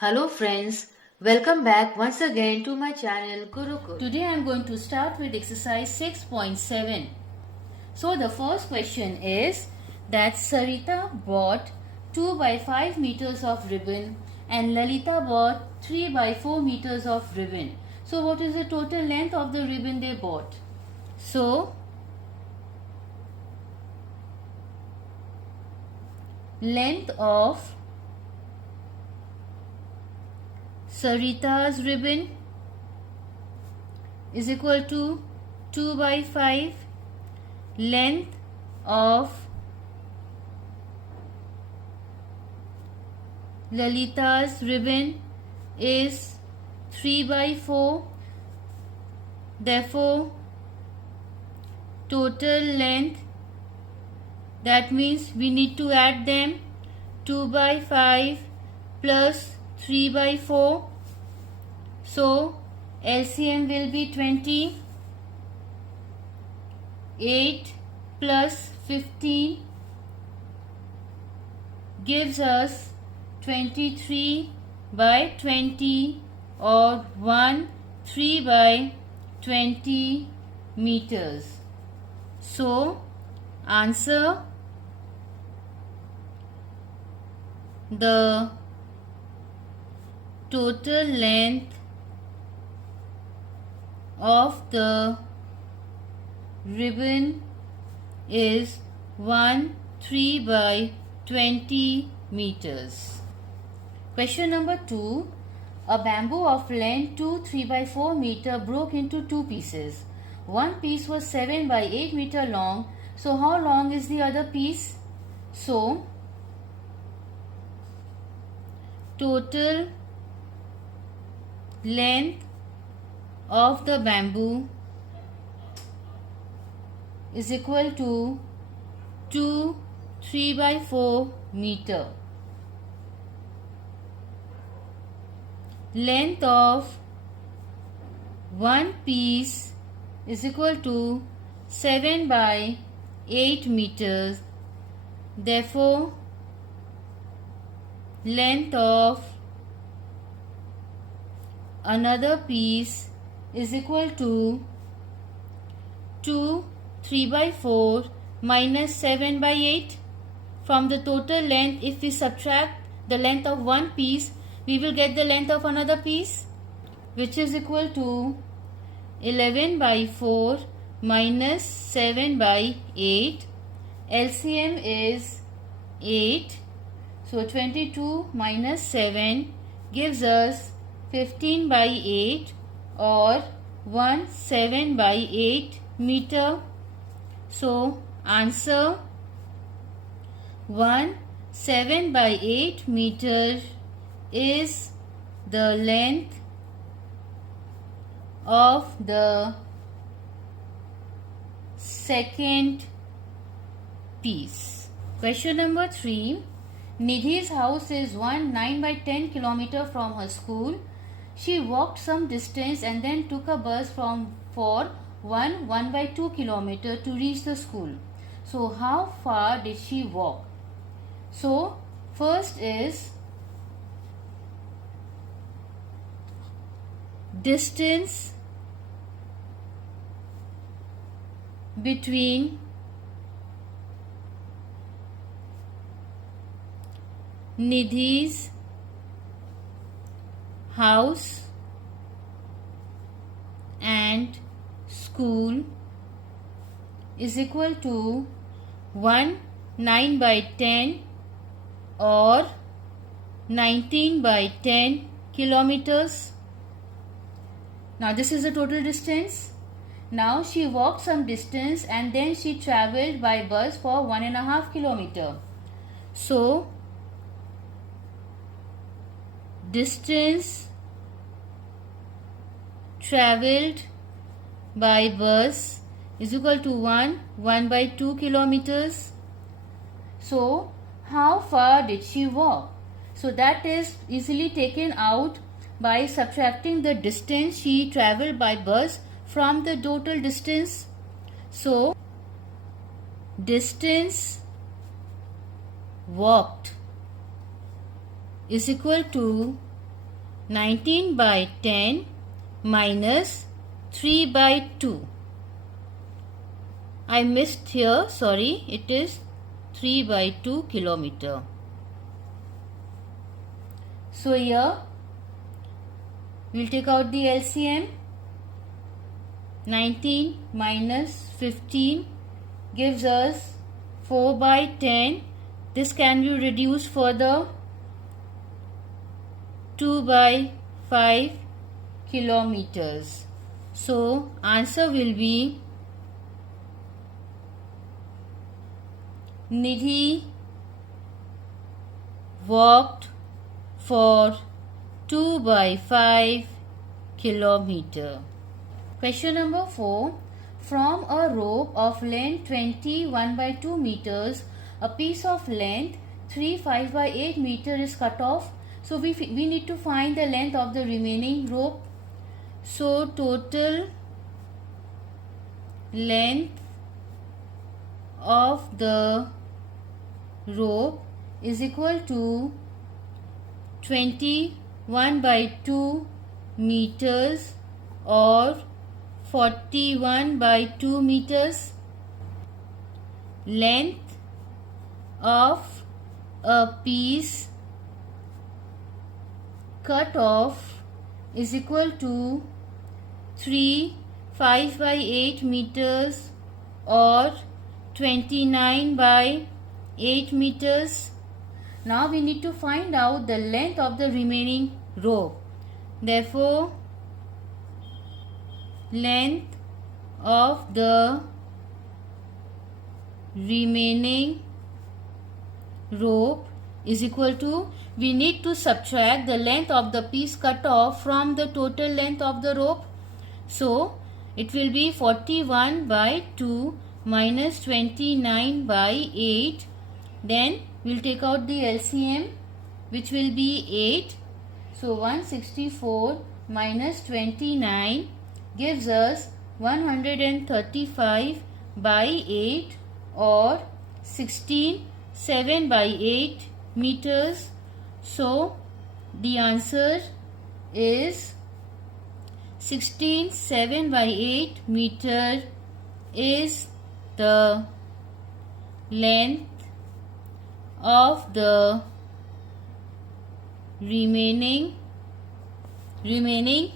Hello friends, welcome back once again to my channel Gurukul. Today I am going to start with exercise 6.7. So the first question is that Sarita bought 2 by 5 meters of ribbon and Lalita bought 3 by 4 meters of ribbon. So what is the total length of the ribbon they bought? So length of Sarita's ribbon is equal to 2 by 5. Length of Lalita's ribbon is 3 by 4. Therefore, total length, that means we need to add them, 2 by 5 plus 3 by 4. So, LCM will be 20. 8 plus 15 gives us 23 by 20 or 3 by 20 meters. So, answer, the total length of the ribbon is 3 by 20 meters. Question number 2. A bamboo of length 3 by 4 meter broke into two pieces. One piece was 7 by 8 meter long. So how long is the other piece? So total length of the bamboo is equal to 3 by 4 meter. Length of one piece is equal to 7 by 8 meters. Therefore, length of another piece is equal to 3 by 4 minus 7 by 8. From the total length, if we subtract the length of one piece, we will get the length of another piece, which is equal to 11 by 4 minus 7 by 8. LCM is 8. So 22 minus 7 gives us 15 by 8 or 7 by 8 meter. So answer, 7 by 8 meter is the length of the second piece. Question number 3. Nidhi's house is 9 by 10 kilometer from her school. She walked some distance and then took a bus for 1 by 2 kilometer to reach the school. So how far did she walk? So first is distance between Nidhi's house and school is equal to 9 by 10 or 19 by 10 kilometers. Now this is the total distance. Now she walked some distance and then she travelled by bus for 1.5 kilometer. So distance travelled by bus is equal to 1 by 2 kilometers. So how far did she walk? So that is easily taken out by subtracting the distance she travelled by bus from the total distance. So distance walked is equal to 19 by 10 minus 3 by 2. I missed here, sorry, it is 3 by 2 kilometer. So here we will take out the LCM. 19 minus 15 gives us 4 by 10. This can be reduced further. 2 by 5 kilometers. So answer will be Nidhi walked for 2 by 5 kilometer. Question number 4. From a rope of length 21 by 2 meters, a piece of length 5 by 8 meter is cut off. So we need to find the length of the remaining rope. So total length of the rope is equal to 21 by 2 meters or 41 by 2 meters. Length of a piece cut off is equal to 5 by 8 meters or 29 by 8 meters. Now we need to find out the length of the remaining rope. Therefore, length of the remaining rope is equal to, we need to subtract the length of the piece cut off from the total length of the rope. So it will be 41 by 2 minus 29 by 8. Then we will take out the LCM, which will be 8. So 164 minus 29 gives us 135 by 8 or 7 by 8 meters. So the answer is 7 by 8 meter is the length of the remaining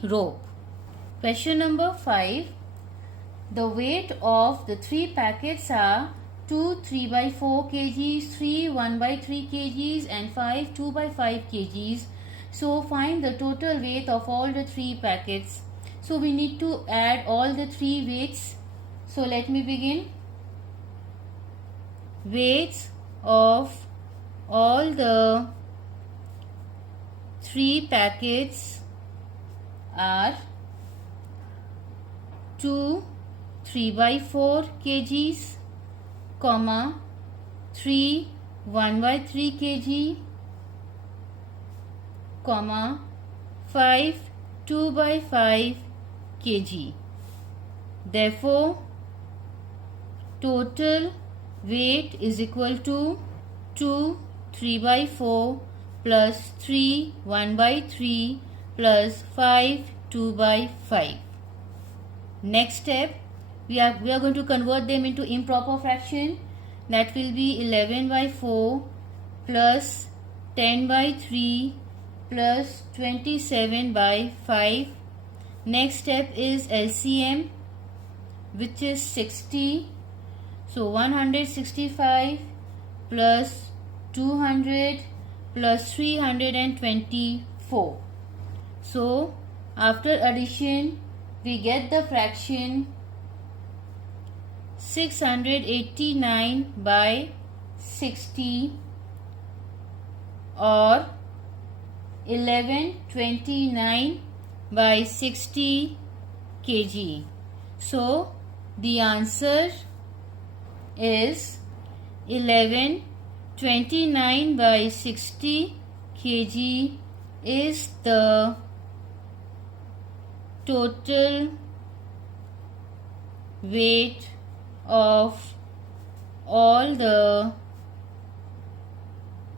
rope. Question number 5. The weight of the 3 packets are 2 3 by 4 kgs, 3 1 by 3 kgs and 5 2 by 5 kgs. So find the total weight of all the 3 packets. So we need to add all the 3 weights. So let me begin. Weights of all the 3 packets are 2 3 by 4 kgs, comma 3 1 by 3 kg, comma 5 2 by 5 kg. Therefore, total weight is equal to 2 3 by 4 plus 3 1 by 3 plus 5 2 by 5. Next step, we are going to convert them into improper fraction. That will be 11 by 4 plus 10 by 3 plus 27 by 5. Next step is LCM, which is 60. So 165 plus 200 plus 324. So after addition, we get the fraction 689 by 60 or 1129 by 60 kg. So the answer is 1129 by 60 kg is the total weight of all the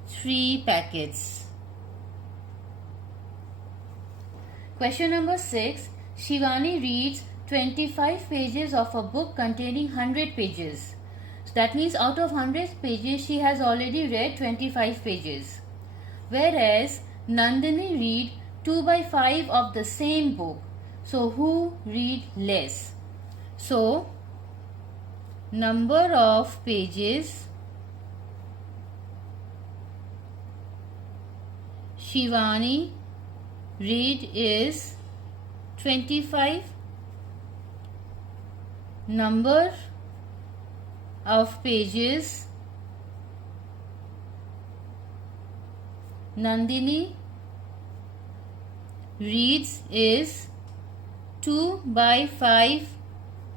3 packets. Question number 6. Shivani reads 25 pages of a book containing 100 pages. So that means out of 100 pages she has already read 25 pages. Whereas Nandini read 2/5 of the same book. So who read less? So number of pages Shivani read is 25. Number of pages Nandini reads is 2/5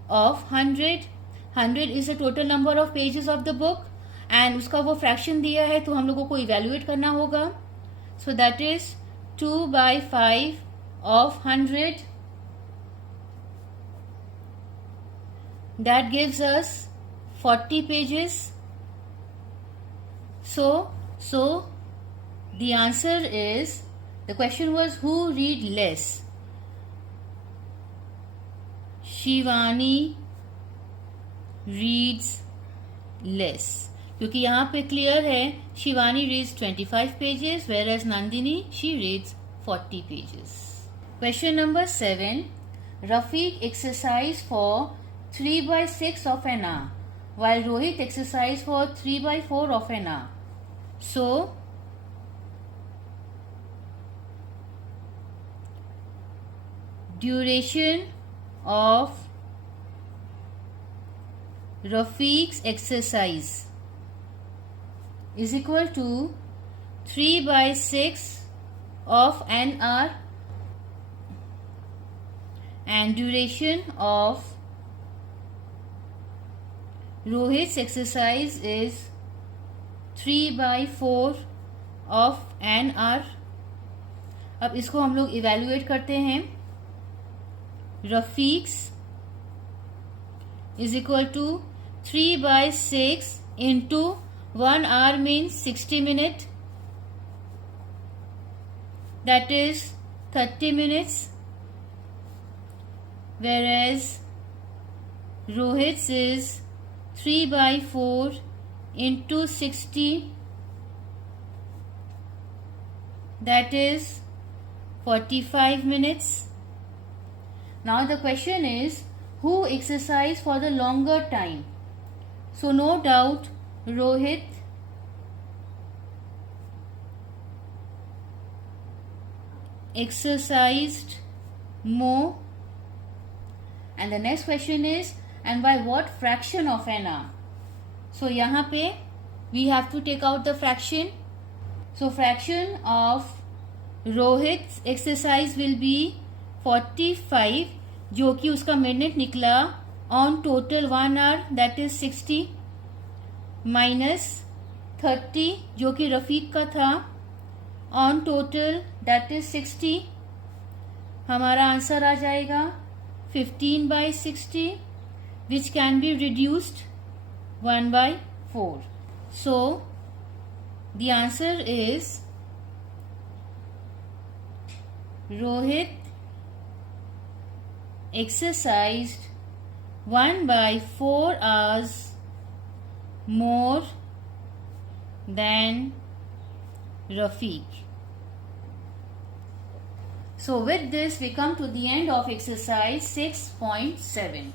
of 100. 100 is the total number of pages of the book and उसका वो fraction दिया है तो हम लोगों को evaluate करना होगा. So that is 2/5 of 100. That gives us 40 pages. So the answer is, the question was who read less? Shivani reads less. क्योंकि यहाँ पे क्लियर है Shivani reads 25 pages whereas Nandini she reads 40 pages. Question number 7. Rafiq exercised for 3/6 of an hour while Rohit exercised for 3/4 of an hour. So duration of Rafiq's exercise is equal to 3/6 of an hour and duration of Rohit's exercise is 3/4 of an hour. अब इसको हम लोग evaluate करते हैं. Rafiq's is equal to 3/6 into 1 hour means 60 minutes. That is 30 minutes. Whereas Rohit's is 3/4 into 60. That is 45 minutes. Now the question is who exercised for the longer time? So no doubt Rohit exercised more. And the next question is, and by what fraction of an hour? So यहाँ पे we have to take out the fraction. So fraction of Rohit's exercise will be 45, जो कि उसका minute निकला on total 1 hour, that is 60, minus 30 जो कि रफीक का था on total, that is 60. हमारा आंसर आ जाएगा 15/60, which can be reduced 1/4. So the answer is Rohit exercised 1/4 hours more than Rafiq. So with this we come to the end of exercise 6.7.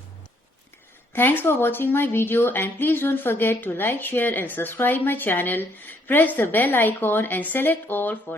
Thanks for watching my video and please don't forget to like, share and subscribe my channel. Press the bell icon and select all for